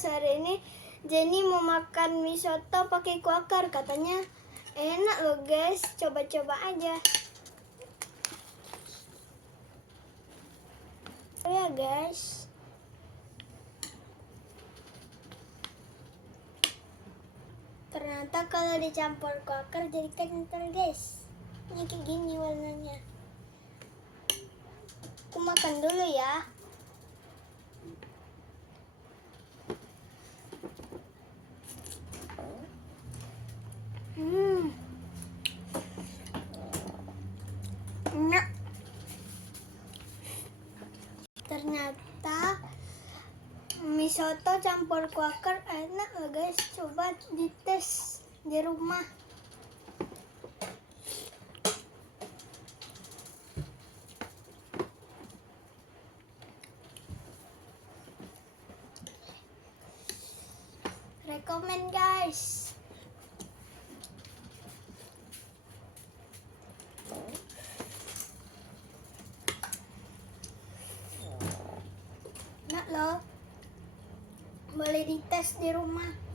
guys, hari ini Jenny mau makan mie soto pakai kuaker. Katanya enak loh guys, coba-coba aja. Oh ya guys. Ternyata kalau dicampur kuaker jadi kental guys. Ini kayak gini warnanya. Aku makan dulu ya. Enak. Ternyata mie soto campur kuaker enak loh guys. Coba dites di rumah. Rekomen guys. Enak loh. Boleh dites di rumah.